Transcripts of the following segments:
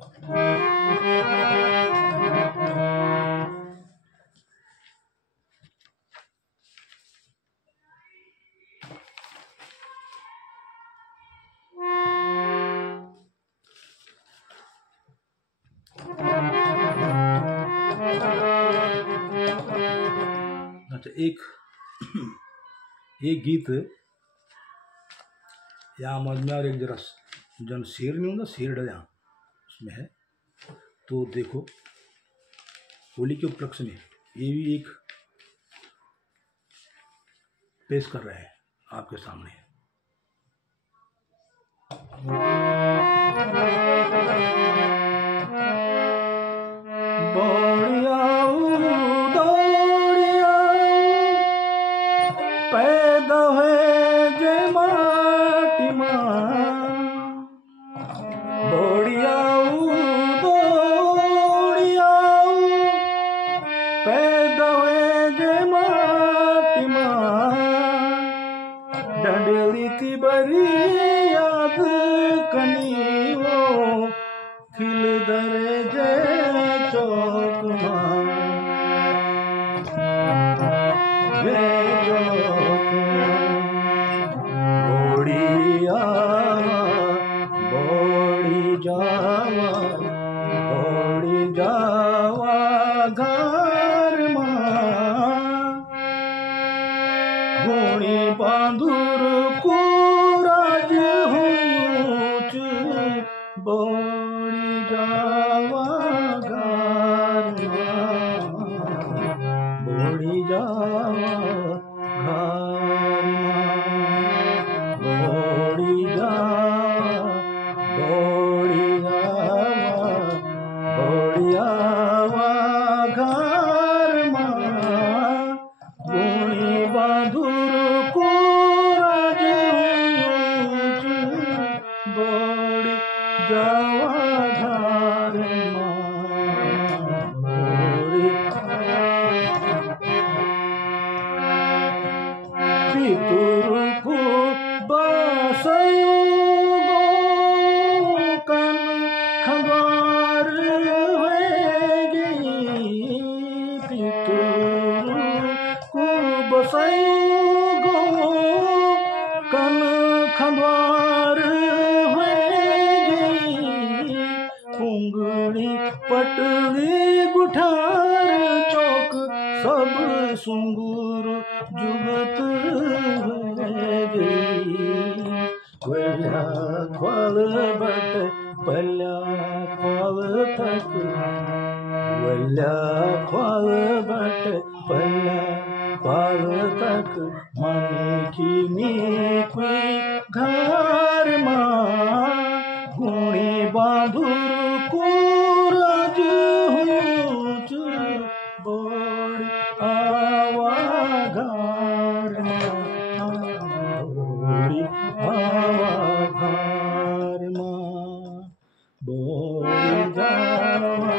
अच्छा, एक गीत यहाँ मज में और एक जरा जन शेर नहीं होता, शेर डर यहाँ उसमें है। तो देखो होली के उपलक्ष्य में ये भी एक पेश कर रहे हैं आपके सामने। पैदा है जय माटी माँ, दौड़ियाऊ पैदा है जय माटी माँ, डंडेली की बरी याद कनी वो खिल दरे जय चौक माँ, जय चौक बोड़िया बोड़ी जावा घर माँ, घोड़ी बांधुर को राज हुच, बोड़ी जावा घर माँ, बोड़ी जावा घर माँ, बोड़ी जावा घर माँ, गुणी बंधुर को राज हुच, बोड़ी जावा घर माँ, बोड़ी पितुर को बसयु कन खंगार होगी, पितुर को बसयु कन खंगार होगी, कुंगड़ी पटली गुठार चौक सब सुंगुर जुगत ख्वाल बट पल्या ख्वाल तक, वल्या ख्वाल बट पल्या ख्वाल तक, मनी की नीकवी घर माँ, गुणी बांधुर को राज हुच, बोड़ी आवा घर माँ, बोड़ी आवा घर माँ, बोड़ी जावा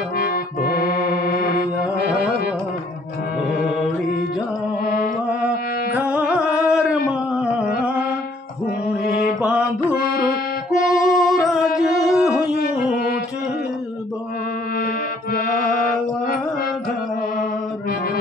बोड़ी आवा, बोड़ी जावा घर माँ, गुणी बांधुर को राज हुच, बोड़ी जावा घर माँ।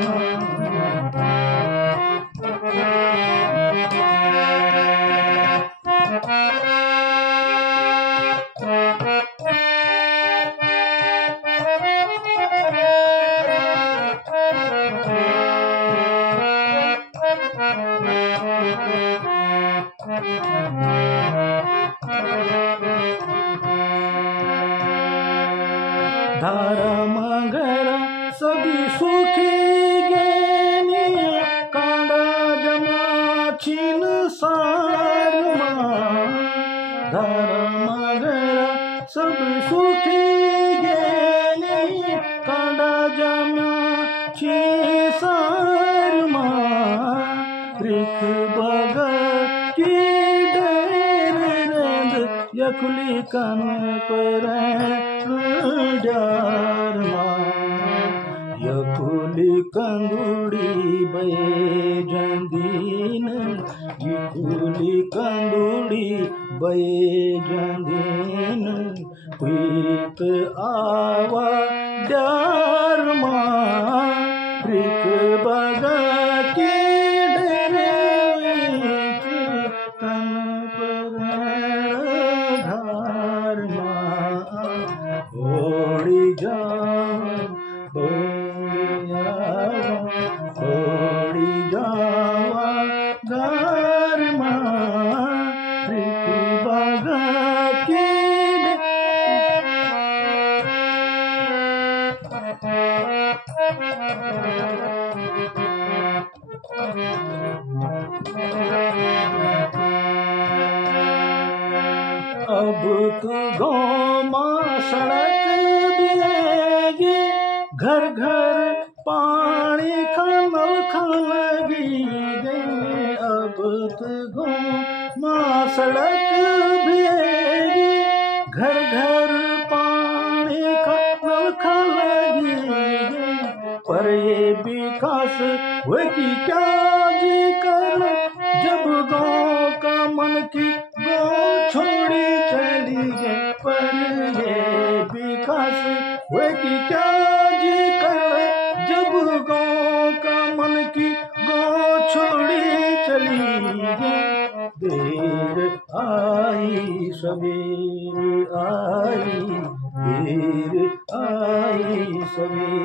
धारा मगर सभी सुखी गेनी, कांडा जमा छीन सार माँ, धारा मगर सभी सुखी गेनी, कांडा जमा छीन सार माँ, रिख बगर की डेर रेंद यखुली कन कोई जार माँ, यकुली कंदुड़ी बये जंदीन, यकुली कंदुड़ी बये जंदीन, कुत आवा डार मां रिक बगा की डरेच कन पर धार मां ओड़ी जावा ओड़ी जावा घर मां रिक बगा की अब तो गाँव मां सड़क बिलेगी घर घर पानी खनल लगी गई। अब तो गाँव मां सड़क बिलेगी घर घर पानी खनल लगी गई। पर ये विकास होगी क्या जी कर जब गाँव का मन की गाँव छोड़ी चली गई। पर ये विकास होगी क्या जी कर जब गाँव का मन की गाँव छोड़ी चली गई। देर आई सवेर आई, देर आई सवेर